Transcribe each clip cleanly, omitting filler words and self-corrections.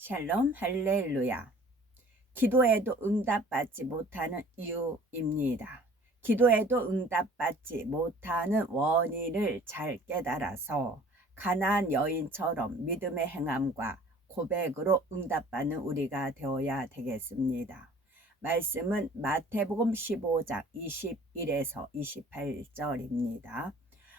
샬롬 할렐루야. 기도에도 응답받지 못하는 이유입니다. 기도에도 응답받지 못하는 원인을 잘 깨달아서 가나안 여인처럼 믿음의 행함과 고백으로 응답받는 우리가 되어야 되겠습니다. 말씀은 마태복음 15장 21에서 28절입니다.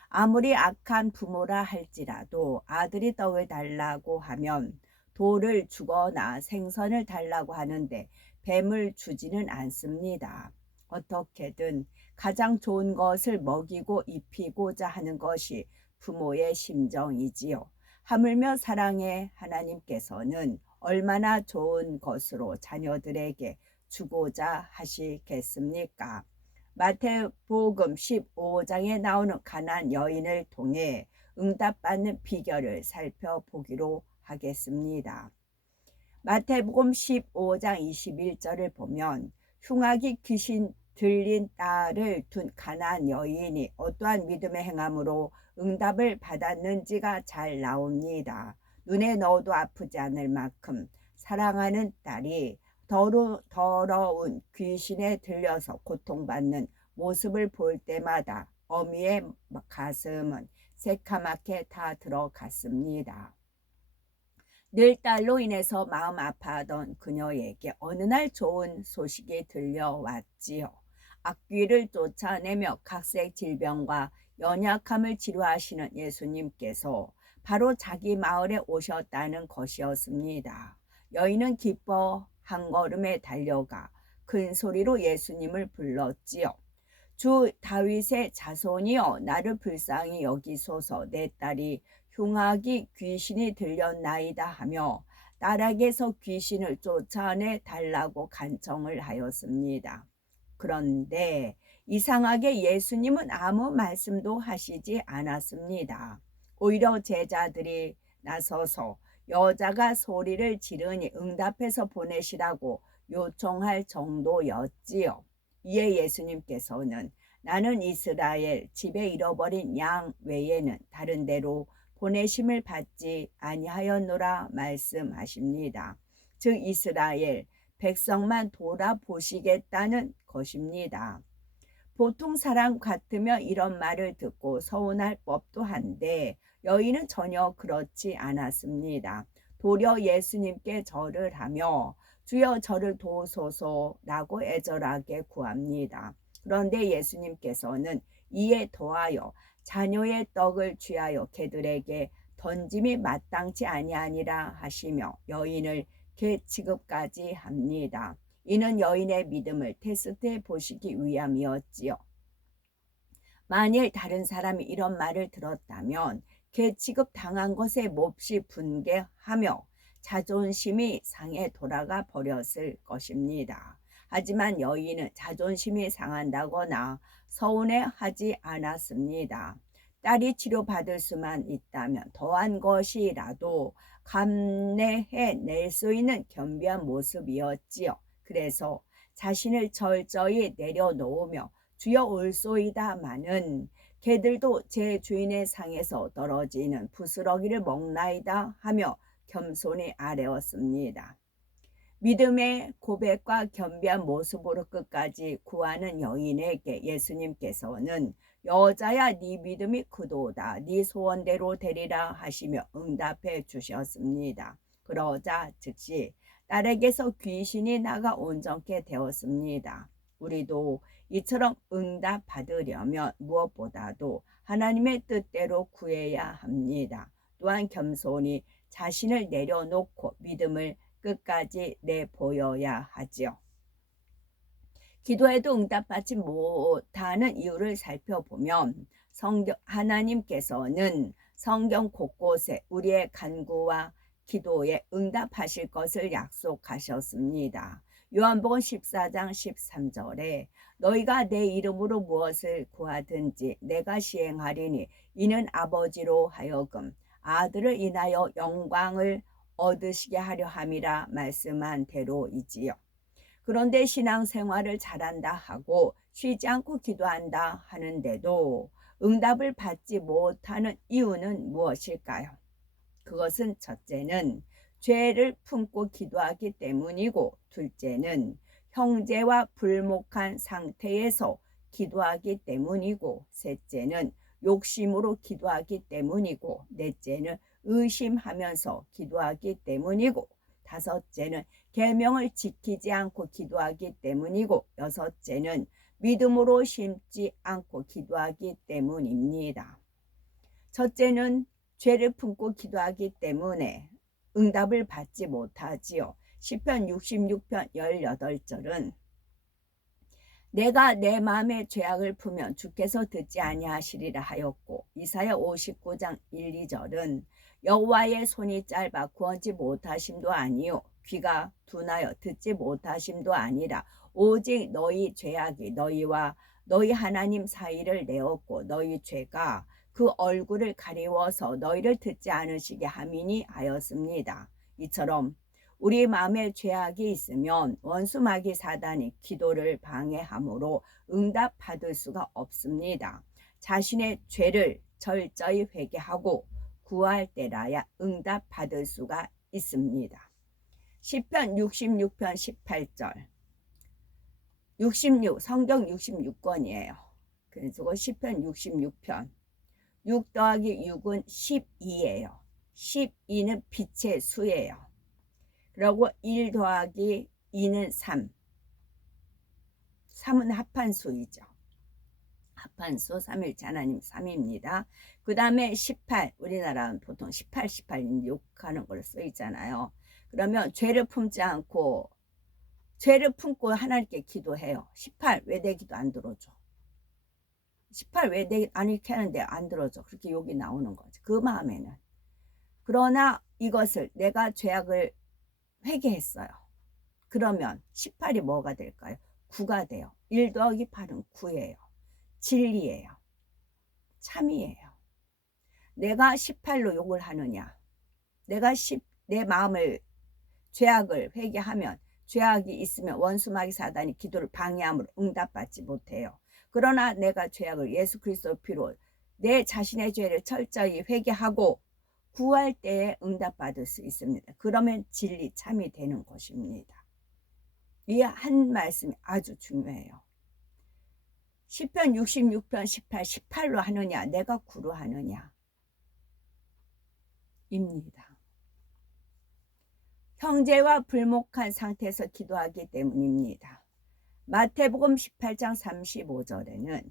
아무리 악한 부모라 할지라도 아들이 떡을 달라고 하면 돌을 주거나 생선을 달라고 하는데 뱀을 주지는 않습니다. 어떻게든 가장 좋은 것을 먹이고 입히고자 하는 것이 부모의 심정이지요. 하물며 사랑의 하나님께서는 얼마나 좋은 것으로 자녀들에게 주고자 하시겠습니까? 마태복음 15장에 나오는 가나안 여인을 통해 응답받는 비결을 살펴보기로 하겠습니다. 마태복음 15장 21절을 보면 흉악이 귀신 들린 딸을 둔 가나안 여인이 어떠한 믿음의 행함으로 응답을 받았는지가 잘 나옵니다. 눈에 넣어도 아프지 않을 만큼 사랑하는 딸이 더러운 귀신에 들려서 고통받는 모습을 볼 때마다 어미의 가슴은 새카맣게 다 들어갔습니다. 늘 딸로 인해서 마음 아파하던 그녀에게 어느 날 좋은 소식이 들려왔지요. 악귀를 쫓아내며 각색 질병과 연약함을 치료하시는 예수님께서 바로 자기 마을에 오셨다는 것이었습니다. 여인은 기뻐 한 걸음에 달려가 큰 소리로 예수님을 불렀지요. 주 다윗의 자손이여, 나를 불쌍히 여기소서. 내 딸이 흉악이 귀신이 들렸나이다 하며 딸에게서 귀신을 쫓아내 달라고 간청을 하였습니다. 그런데 이상하게 예수님은 아무 말씀도 하시지 않았습니다. 오히려 제자들이 나서서 여자가 소리를 지르니 응답해서 보내시라고 요청할 정도였지요. 이에 예수님께서는 나는 이스라엘 집에 잃어버린 양 외에는 다른 데로 보내심을 받지 아니하였노라 말씀하십니다. 즉 이스라엘 백성만 돌아보시겠다는 것입니다. 보통 사람 같으면 이런 말을 듣고 서운할 법도 한데 여인은 전혀 그렇지 않았습니다. 도리어 예수님께 절을 하며 주여 저를 도우소서라고 애절하게 구합니다. 그런데 예수님께서는 이에 더하여 자녀의 떡을 취하여 개들에게 던짐이 마땅치 아니하니라 하시며 여인을 개 취급까지 합니다. 이는 여인의 믿음을 테스트해 보시기 위함이었지요. 만일 다른 사람이 이런 말을 들었다면 개 취급 당한 것에 몹시 분개하며 자존심이 상해 돌아가 버렸을 것입니다. 하지만 여인은 자존심이 상한다거나 서운해하지 않았습니다. 딸이 치료받을 수만 있다면 더한 것이라도 감내해 낼 수 있는 겸비한 모습이었지요. 그래서 자신을 철저히 내려놓으며 주여 올소이다마는 개들도 제 주인의 상에서 떨어지는 부스러기를 먹나이다 하며 겸손히 아뢰었습니다. 믿음의 고백과 겸비한 모습으로 끝까지 구하는 여인에게 예수님께서는 여자야 네 믿음이 크도다, 네 소원대로 되리라 하시며 응답해 주셨습니다. 그러자 즉시 딸에게서 귀신이 나가 온전케 되었습니다. 우리도 이처럼 응답 받으려면 무엇보다도 하나님의 뜻대로 구해야 합니다. 또한 겸손히 자신을 내려놓고 믿음을 끝까지 내보여야 하지요. 기도에도 응답받지 못하는 이유를 살펴보면 하나님께서는 성경 곳곳에 우리의 간구와 기도에 응답하실 것을 약속하셨습니다. 요한복음 14장 13절에 너희가 내 이름으로 무엇을 구하든지 내가 시행하리니 이는 아버지로 하여금 아들을 인하여 영광을 얻으시게 하려 함이라 말씀한 대로이지요. 그런데 신앙생활을 잘한다 하고 쉬지 않고 기도한다 하는데도 응답을 받지 못하는 이유는 무엇일까요? 그것은 첫째는 죄를 품고 기도하기 때문이고, 둘째는 형제와 불목한 상태에서 기도하기 때문이고, 셋째는 욕심으로 기도하기 때문이고, 넷째는 의심하면서 기도하기 때문이고, 다섯째는 계명을 지키지 않고 기도하기 때문이고, 여섯째는 믿음으로 심지 않고 기도하기 때문입니다. 첫째는 죄를 품고 기도하기 때문에 응답을 받지 못하지요. 시편 66편 18절은 내가 내 마음의 죄악을 품으면 주께서 듣지 아니하시리라 하였고, 이사야 59장 1, 2절은 여호와의 손이 짧아 구원치 못하심도 아니요 귀가 둔하여 듣지 못하심도 아니라 오직 너희 죄악이 너희와 너희 하나님 사이를 내었고 너희 죄가 그 얼굴을 가리워서 너희를 듣지 않으시게 함이니 하였습니다. 이처럼 우리 마음에 죄악이 있으면 원수 마귀 사단이 기도를 방해하므로 응답받을 수가 없습니다. 자신의 죄를 철저히 회개하고 구할 때라야 응답받을 수가 있습니다. 시편 66편 18절 66 성경 66권이에요. 그래서 시편 66편 6 더하기 6은 12예요. 12는 빛의 수예요. 그리고 1 더하기 2는 3. 3은 합한수이죠. 합한수 3일째 하나님 3입니다. 그 다음에 18, 우리나라는 보통 18, 18 욕하는 걸로 써있잖아요. 그러면 죄를 품지 않고 죄를 품고 하나님께 기도해요. 18, 왜 내 기도 안 들어줘? 18, 왜 내 안 이렇게 하는데 안 들어줘? 그렇게 욕이 나오는 거죠. 그 마음에는. 그러나 이것을 내가 죄악을 회개했어요. 그러면 18이 뭐가 될까요? 9가 돼요. 1 더하기 8은 9예요. 진리예요. 참이에요. 내가 18로 욕을 하느냐? 내가 내 마음을 죄악을 회개하면 죄악이 있으면 원수 마귀 사단이 기도를 방해함으로 응답받지 못해요. 그러나 내가 죄악을 예수 그리스도의 피로 내 자신의 죄를 철저히 회개하고 구할 때에 응답받을 수 있습니다. 그러면 진리 참이 되는 것입니다. 이 한 말씀이 아주 중요해요. 시편 66편 18, 18로 하느냐 내가 9로 하느냐 입니다. 형제와 불목한 상태에서 기도하기 때문입니다. 마태복음 18장 35절에는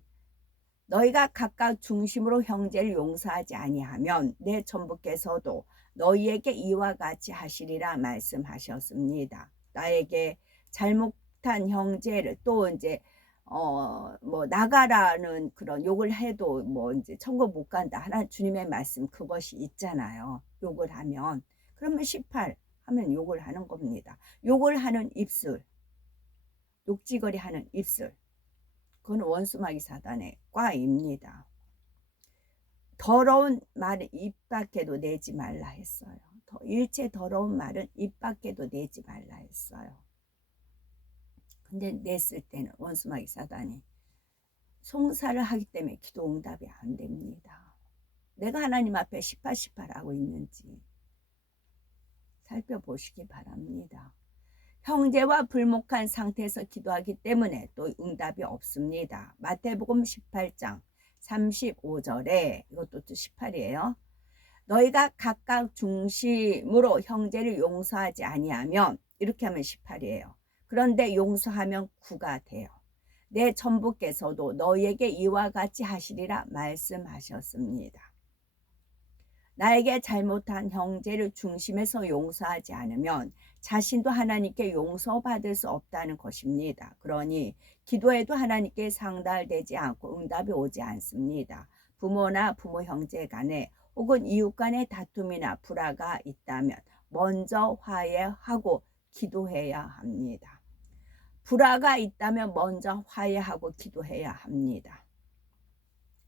너희가 각각 중심으로 형제를 용서하지 아니하면 내 천부께서도 너희에게 이와 같이 하시리라 말씀하셨습니다. 나에게 잘못한 형제를 또 이제 뭐 나가라는 그런 욕을 해도 뭐 이제 천국 못 간다 하나 주님의 말씀 그것이 있잖아요. 욕을 하면 그러면 18 하면 욕을 하는 겁니다. 욕을 하는 입술, 욕지거리 하는 입술, 그건 원수마귀 사단의 과입니다. 더러운 말은 입 밖에도 내지 말라 했어요. 일체 더러운 말은 입 밖에도 내지 말라 했어요. 근데 냈을 때는 원수마귀 사단이 송사를 하기 때문에 기도 응답이 안 됩니다. 내가 하나님 앞에 18, 18 하고 있는지 살펴보시기 바랍니다. 형제와 불목한 상태에서 기도하기 때문에 또 응답이 없습니다. 마태복음 18장 35절에 이것도 또 18이에요. 너희가 각각 중심으로 형제를 용서하지 아니하면 이렇게 하면 18이에요. 그런데 용서하면 9가 돼요. 내 천부께서도 너희에게 이와 같이 하시리라 말씀하셨습니다. 나에게 잘못한 형제를 중심에서 용서하지 않으면 자신도 하나님께 용서받을 수 없다는 것입니다. 그러니 기도해도 하나님께 상달되지 않고 응답이 오지 않습니다. 부모나 부모 형제 간에 혹은 이웃 간의 다툼이나 불화가 있다면 먼저 화해하고 기도해야 합니다. 불화가 있다면 먼저 화해하고 기도해야 합니다.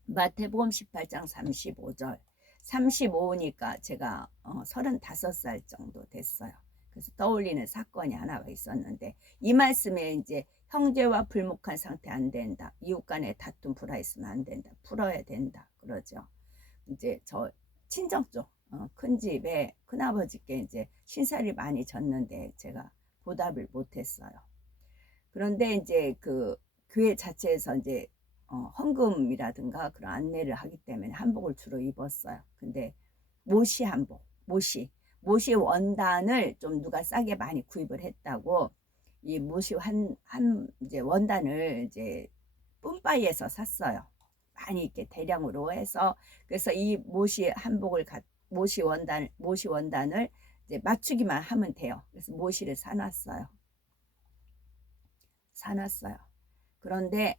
마태복음 18장 35절 35니까 제가 35살 정도 됐어요. 그래서 떠올리는 사건이 하나가 있었는데 이 말씀에 이제 형제와 불목한 상태 안 된다. 이웃 간에 다툼 불화 있으면 안 된다. 풀어야 된다. 그러죠. 이제 저 친정 쪽 큰 집에 큰아버지께 이제 신살이 많이 졌는데 제가 보답을 못했어요. 그런데 이제 그 교회 자체에서 이제 헌금이라든가 그런 안내를 하기 때문에 한복을 주로 입었어요. 근데 모시 한복, 모시 원단을 좀 누가 싸게 많이 구입을 했다고 이 모시 이제 원단을 이제 뿜바이에서 샀어요. 많이 이렇게 대량으로 해서 그래서 이 모시 원단을 이제 맞추기만 하면 돼요. 그래서 모시를 사놨어요. 그런데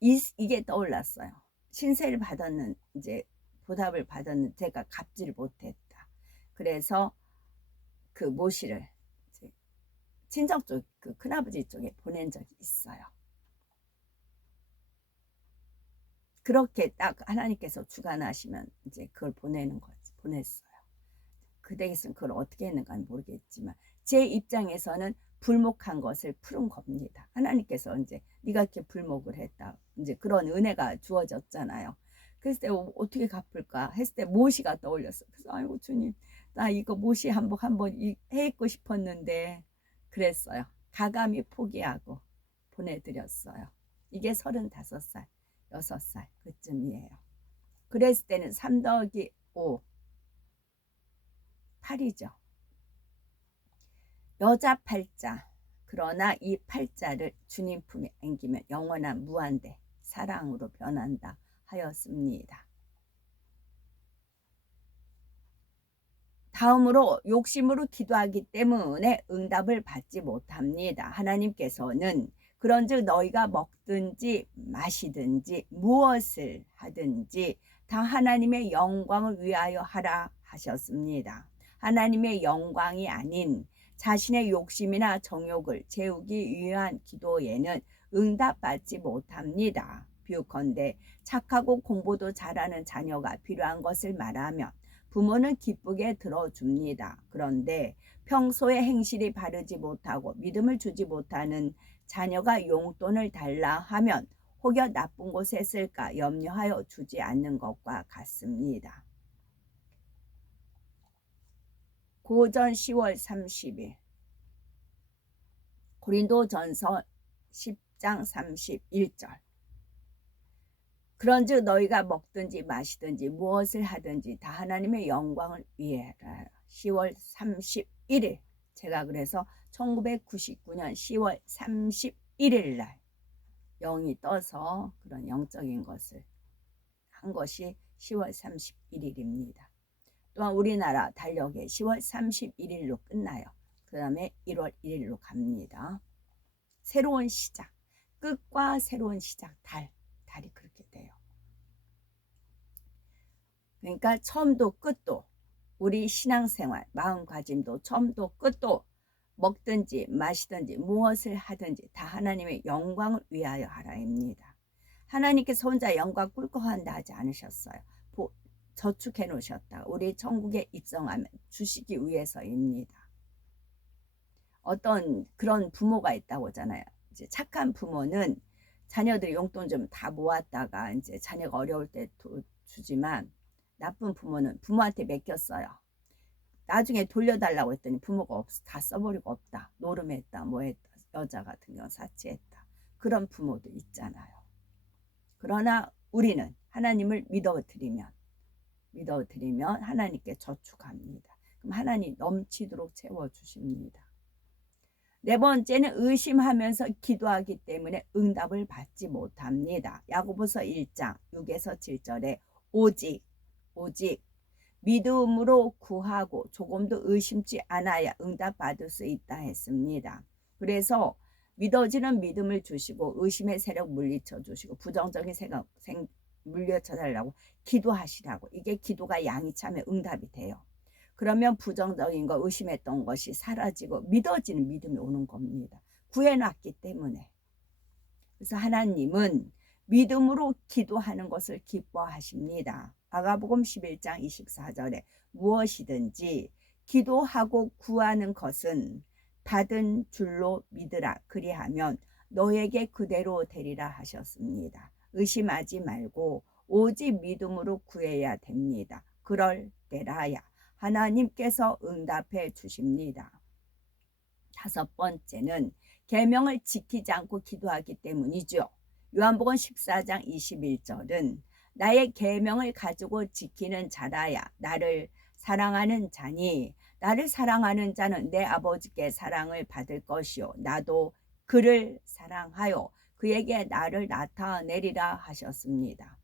이게 떠올랐어요. 신세를 받았는 이제 보답을 받았는 제가 갚지를 못했다. 그래서 그 모시를 이제 친정 쪽, 그 큰아버지 쪽에 보낸 적이 있어요. 그렇게 딱 하나님께서 주관하시면 이제 그걸 보냈어요. 그 댁에서는 그걸 어떻게 했는가는 모르겠지만 제 입장에서는 불목한 것을 푸른 겁니다. 하나님께서 이제 네가 이렇게 불목을 했다. 이제 그런 은혜가 주어졌잖아요. 그랬을 때 어떻게 갚을까 했을 때 모시가 떠올렸어요. 그래서 아이고 주님 나 이거 모시 한복 한번 해 입고 싶었는데 그랬어요. 가감히 포기하고 보내드렸어요. 이게 35살, 6살 그쯤이에요. 그랬을 때는 3 더하기 5, 8이죠. 여자 팔자. 그러나 이 팔자를 주님 품에 안기면 영원한 무한대 사랑으로 변한다 하였습니다. 다음으로 욕심으로 기도하기 때문에 응답을 받지 못합니다. 하나님께서는 그런즉 너희가 먹든지 마시든지 무엇을 하든지 다 하나님의 영광을 위하여 하라 하셨습니다. 하나님의 영광이 아닌 자신의 욕심이나 정욕을 채우기 위한 기도에는 응답받지 못합니다. 비유컨대 착하고 공부도 잘하는 자녀가 필요한 것을 말하면 부모는 기쁘게 들어줍니다. 그런데 평소에 행실이 바르지 못하고 믿음을 주지 못하는 자녀가 용돈을 달라 하면 혹여 나쁜 곳에 쓸까 염려하여 주지 않는 것과 같습니다. 고전 10월 30일 고린도전서 10장 31절 그런즉 너희가 먹든지 마시든지 무엇을 하든지 다 하나님의 영광을 위하라. 10월 31일 제가 그래서 1999년 10월 31일 날 영이 떠서 그런 영적인 것을 한 것이 10월 31일입니다. 또한 우리나라 달력에 10월 31일로 끝나요. 그 다음에 1월 1일로 갑니다. 새로운 시작, 끝과 새로운 시작, 달이 그렇게 돼요. 그러니까 처음도 끝도 우리 신앙생활, 마음가짐도 처음도 끝도 먹든지 마시든지 무엇을 하든지 다 하나님의 영광을 위하여 하라입니다. 하나님께서 혼자 영광 꿀꺽 한다 하지 않으셨어요. 저축해 놓으셨다. 우리 천국에 입성하면 주시기 위해서입니다. 어떤 그런 부모가 있다고 하잖아요. 이제 착한 부모는 자녀들이 용돈 좀 다 모았다가 이제 자녀가 어려울 때 주지만 나쁜 부모는 부모한테 맡겼어요. 나중에 돌려달라고 했더니 부모가 다 써버리고 없다. 노름했다. 뭐했다. 여자 같은 경우 사치했다. 그런 부모도 있잖아요. 그러나 우리는 하나님을 믿어드리면 하나님께 저축합니다. 그럼 하나님 넘치도록 채워주십니다. 네 번째는 의심하면서 기도하기 때문에 응답을 받지 못합니다. 야고보서 1장 6에서 7절에 오직 믿음으로 구하고 조금도 의심치 않아야 응답받을 수 있다 했습니다. 그래서 믿어지는 믿음을 주시고 의심의 세력 물리쳐 주시고 부정적인 생각 물려쳐 달라고 기도하시라고. 이게 기도가 양이 차면 응답이 돼요. 그러면 부정적인 거 의심했던 것이 사라지고 믿어지는 믿음이 오는 겁니다. 구해놨기 때문에. 그래서 하나님은 믿음으로 기도하는 것을 기뻐하십니다. 마가복음 11장 24절에 무엇이든지 기도하고 구하는 것은 받은 줄로 믿으라. 그리하면 너에게 그대로 되리라 하셨습니다. 의심하지 말고 오직 믿음으로 구해야 됩니다. 그럴 때라야 하나님께서 응답해 주십니다. 다섯 번째는 계명을 지키지 않고 기도하기 때문이죠. 요한복음 14장 21절은 나의 계명을 가지고 지키는 자라야 나를 사랑하는 자니 나를 사랑하는 자는 내 아버지께 사랑을 받을 것이요 나도 그를 사랑하여 그에게 나를 나타내리라 하셨습니다.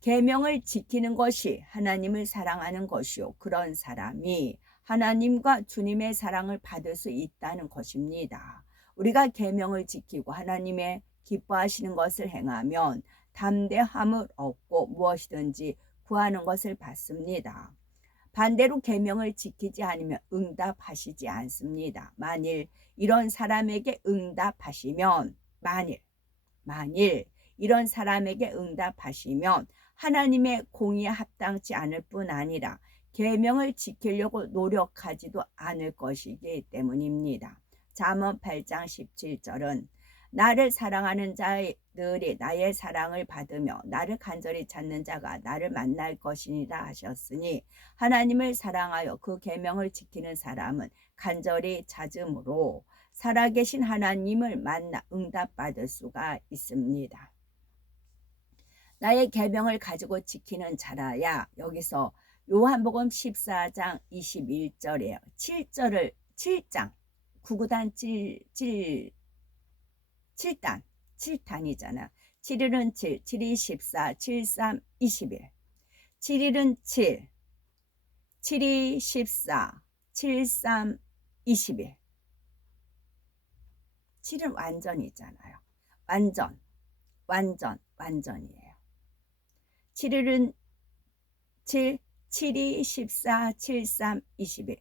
계명을 지키는 것이 하나님을 사랑하는 것이요 그런 사람이 하나님과 주님의 사랑을 받을 수 있다는 것입니다. 우리가 계명을 지키고 하나님의 기뻐하시는 것을 행하면 담대함을 얻고 무엇이든지 구하는 것을 받습니다. 반대로 계명을 지키지 않으면 응답하시지 않습니다. 만일 이런 사람에게 응답하시면 만일 이런 사람에게 응답하시면 하나님의 공의에 합당치 않을 뿐 아니라 계명을 지키려고 노력하지도 않을 것이기 때문입니다. 잠언 8장 17절은 나를 사랑하는 자들이 나의 사랑을 받으며 나를 간절히 찾는 자가 나를 만날 것이니라 하셨으니 하나님을 사랑하여 그 계명을 지키는 사람은 간절히 찾음으로 살아계신 하나님을 만나 응답받을 수가 있습니다. 나의 계명을 가지고 지키는 자라야 여기서 요한복음 14장 21절이에요. 7장 구구단 7단이잖아. 7일은 7, 7이 14, 73, 21. 7일은 7, 7이 14, 73, 21. 7은 완전이잖아요. 완전이에요. 7일은 7, 7이 14, 73, 21.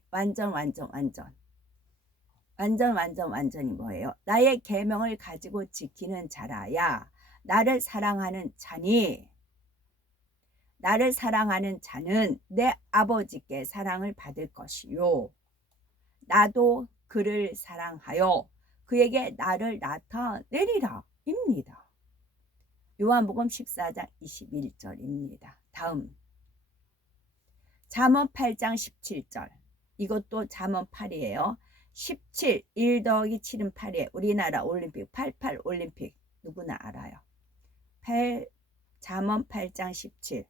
완전이 뭐예요? 나의 계명을 가지고 지키는 자라야 나를 사랑하는 자니 나를 사랑하는 자는 내 아버지께 사랑을 받을 것이요 나도 그를 사랑하여 그에게 나를 나타내리라 입니다. 요한복음 14장 21절입니다. 다음 잠언 8장 17절 이것도 잠언 8이에요. 17, 1 더하기 7은 8이에요. 우리나라 올림픽 88 올림픽 누구나 알아요. 잠언 8장 17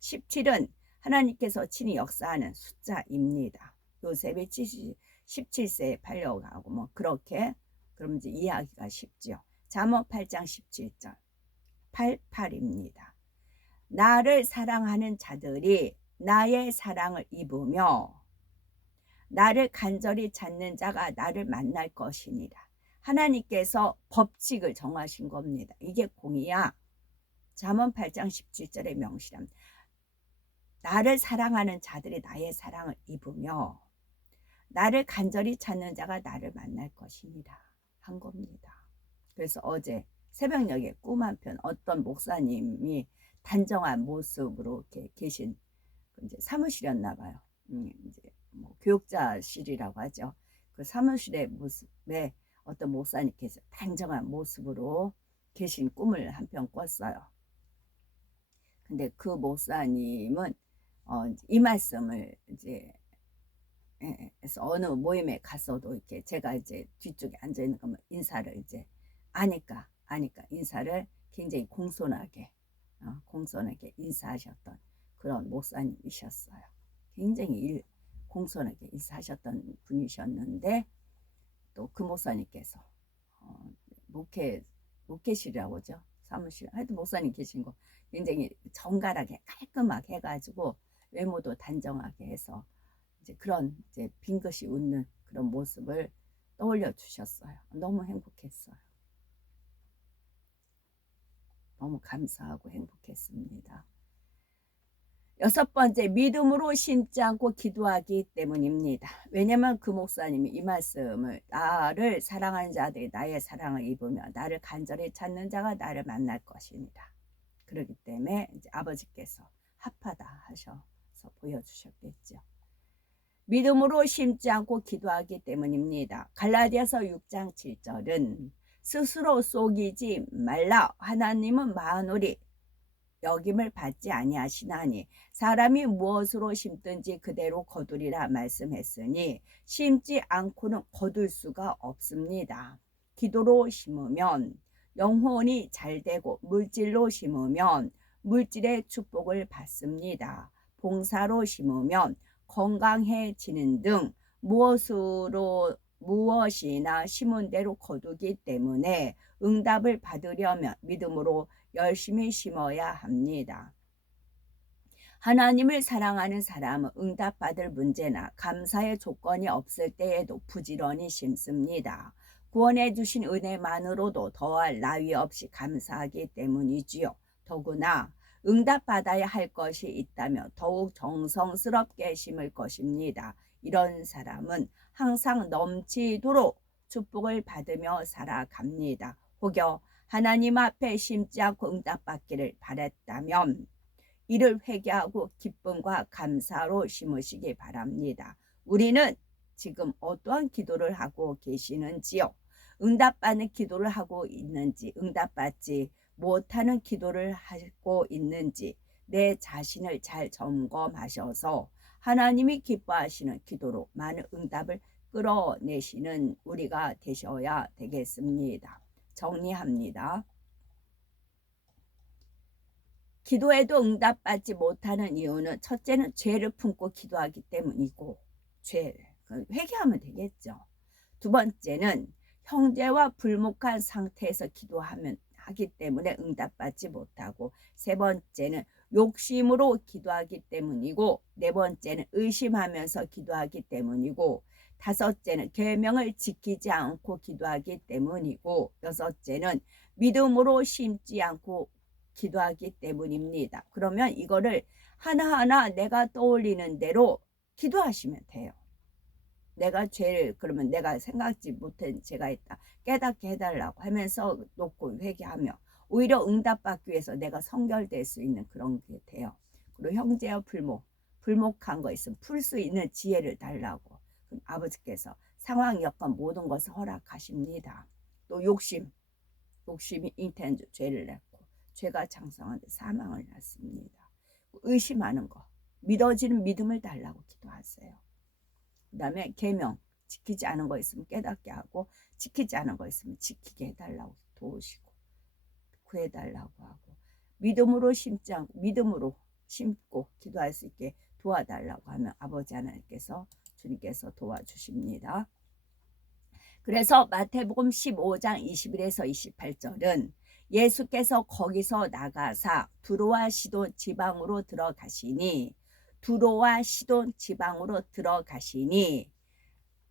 17은 하나님께서 친히 역사하는 숫자입니다. 요셉이 17세에 팔려가고 뭐 그렇게 그럼 이제 이해하기가 쉽죠. 잠언 8장 17절 88입니다. 나를 사랑하는 자들이 나의 사랑을 입으며 나를 간절히 찾는 자가 나를 만날 것이니라. 하나님께서 법칙을 정하신 겁니다. 이게 공의야. 잠언 8장 17절의 명시랍니다. 나를 사랑하는 자들이 나의 사랑을 입으며 나를 간절히 찾는 자가 나를 만날 것이니라 한 겁니다. 그래서 어제 새벽녘에 꿈 한 편 어떤 목사님이 단정한 모습으로 이렇게 계신 이제 사무실이었나 봐요. 이제 뭐 교육자실이라고 하죠. 그 사무실의 모습에 어떤 목사님께서 단정한 모습으로 계신 꿈을 한 편 꿨어요. 근데 그 목사님은 이 말씀을 이제 그래서 어느 모임에 갔어도 이렇게 제가 이제 뒤쪽에 앉아 있는 거면 인사를 이제 아니까 인사를 굉장히 공손하게 인사하셨던 그런 목사님이셨어요. 굉장히 공손하게 인사하셨던 분이셨는데 또 그 목사님께서 목회실이라고 하죠. 사무실 하여튼 목사님 계신 거 굉장히 정갈하게 깔끔하게 해가지고 외모도 단정하게 해서 이제 그런 이제 빙긋이 웃는 그런 모습을 떠올려 주셨어요. 너무 행복했어요. 너무 감사하고 행복했습니다. 여섯 번째, 믿음으로 심지 않고 기도하기 때문입니다. 왜냐하면 그 목사님이 이 말씀을 나를 사랑하는 자들이 나의 사랑을 입으며 나를 간절히 찾는 자가 나를 만날 것이니라. 그렇기 때문에 이제 아버지께서 합하다 하셔서 보여주셨겠죠. 믿음으로 심지 않고 기도하기 때문입니다. 갈라디아서 6장 7절은 스스로 속이지 말라 하나님은 많으리 여김을 받지 아니하시나니 사람이 무엇으로 심든지 그대로 거두리라 말씀했으니 심지 않고는 거둘 수가 없습니다. 기도로 심으면 영혼이 잘되고 물질로 심으면 물질의 축복을 받습니다. 봉사로 심으면 건강해지는 등 무엇이나 심은 대로 거두기 때문에 응답을 받으려면 믿음으로 열심히 심어야 합니다. 하나님을 사랑하는 사람은 응답받을 문제나 감사의 조건이 없을 때에도 부지런히 심습니다. 구원해 주신 은혜만으로도 더할 나위 없이 감사하기 때문이지요. 더구나 응답받아야 할 것이 있다면 더욱 정성스럽게 심을 것입니다. 이런 사람은 항상 넘치도록 축복을 받으며 살아갑니다. 혹여 하나님 앞에 심지 않고 응답받기를 바랬다면 이를 회개하고 기쁨과 감사로 심으시기 바랍니다. 우리는 지금 어떠한 기도를 하고 계시는지요? 응답받는 기도를 하고 있는지, 응답받지 못하는 기도를 하고 있는지 내 자신을 잘 점검하셔서 하나님이 기뻐하시는 기도로 많은 응답을 끌어내시는 우리가 되셔야 되겠습니다. 정리합니다. 기도에도 응답받지 못하는 이유는 첫째는 죄를 품고 기도하기 때문이고 회개하면 되겠죠. 두 번째는 형제와 불목한 상태에서 하기 때문에 응답받지 못하고, 세 번째는 욕심으로 기도하기 때문이고, 네 번째는 의심하면서 기도하기 때문이고, 다섯째는 계명을 지키지 않고 기도하기 때문이고, 여섯째는 믿음으로 심지 않고 기도하기 때문입니다. 그러면 이거를 하나하나 내가 떠올리는 대로 기도하시면 돼요. 그러면 내가 생각지 못한 죄가 있다, 깨닫게 해달라고 하면서 놓고 회개하며 오히려 응답받기 위해서 내가 성결될 수 있는 그런 게 돼요. 그리고 형제와 불목한 거 있으면 풀 수 있는 지혜를 달라고. 그럼 아버지께서 상황 여건 모든 것을 허락하십니다. 또 욕심이 잉태한 죄를 냈고 죄가 장성한데 사망을 낳습니다. 의심하는 거, 믿어지는 믿음을 달라고 기도하세요. 그 다음에 계명 지키지 않은 거 있으면 깨닫게 하고, 지키지 않은 거 있으면 지키게 해달라고 도우시고 구해달라고 하고, 믿음으로 심고 기도할 수 있게 도와달라고 하면 아버지 하나님께서, 주님께서 도와주십니다. 그래서 마태복음 15장 21에서 28절은 예수께서 거기서 나가사 두로와 시돈 지방으로 들어가시니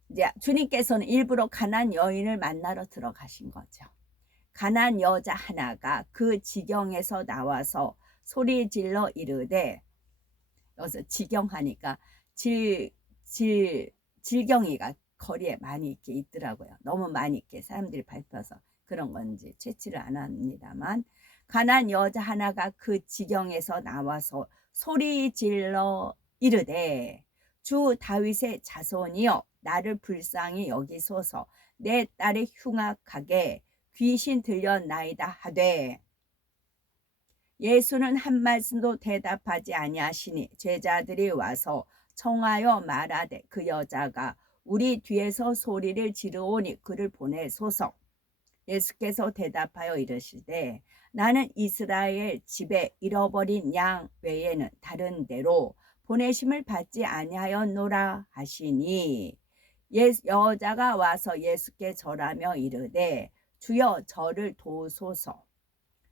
이제 주님께서는 일부러 가나안 여인을 만나러 들어가신 거죠. 가나안 여자 하나가 그 지경에서 나와서 소리 질러 이르되, 여기서 지경하니까 질경이가 거리에 많이 이렇게 있더라고요. 너무 많이 이렇게 사람들이 밟혀서 그런 건지 채취를 안 합니다만, 가난 여자 하나가 그 지경에서 나와서 소리 질러 이르되, 주 다윗의 자손이여 나를 불쌍히 여기소서, 내 딸이 흉악하게 귀신 들렸나이다 하되, 예수는 한 말씀도 대답하지 아니하시니 제자들이 와서 청하여 말하되, 그 여자가 우리 뒤에서 소리를 지르오니 그를 보내소서. 예수께서 대답하여 이르시되, 나는 이스라엘 집에 잃어버린 양 외에는 다른 데로 보내심을 받지 아니하였노라 하시니, 여자가 와서 예수께 절하며 이르되, 주여 저를 도우소서.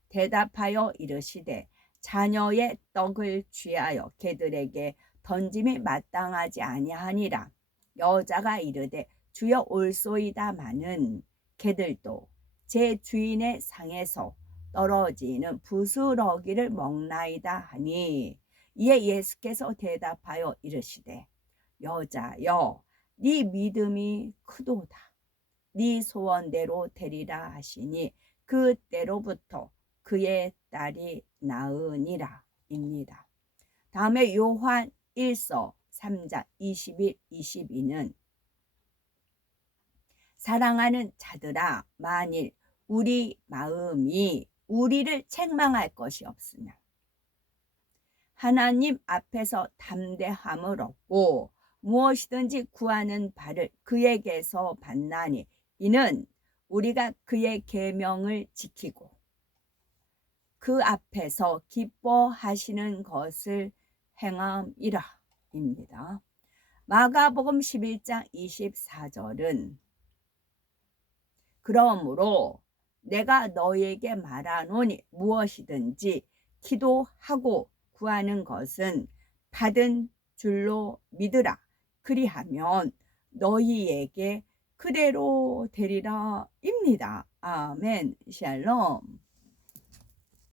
대답하여 이르시되, 자녀의 떡을 취하여 개들에게 던짐이 마땅하지 아니하니라. 여자가 이르되, 주여 올소이다마는 개들도 제 주인의 상에서 떨어지는 부스러기를 먹나이다 하니, 이에 예수께서 대답하여 이르시되, 여자여 네 믿음이 크도다, 네 소원대로 되리라 하시니 그때로부터 그의 딸이 나으니라 입니다. 다음에 요한 1서 3장 21, 22는 사랑하는 자들아, 만일 우리 마음이 우리를 책망할 것이 없으면, 하나님 앞에서 담대함을 얻고 무엇이든지 구하는 바를 그에게서 받나니 이는 우리가 그의 계명을 지키고 그 앞에서 기뻐하시는 것을 행함이라 입니다. 마가복음 11장 24절은 그러므로 내가 너에게 말하노니 무엇이든지 기도하고 구하는 것은 받은 줄로 믿으라. 그리하면 너희에게 그대로 되리라 입니다. 아멘. 샬롬.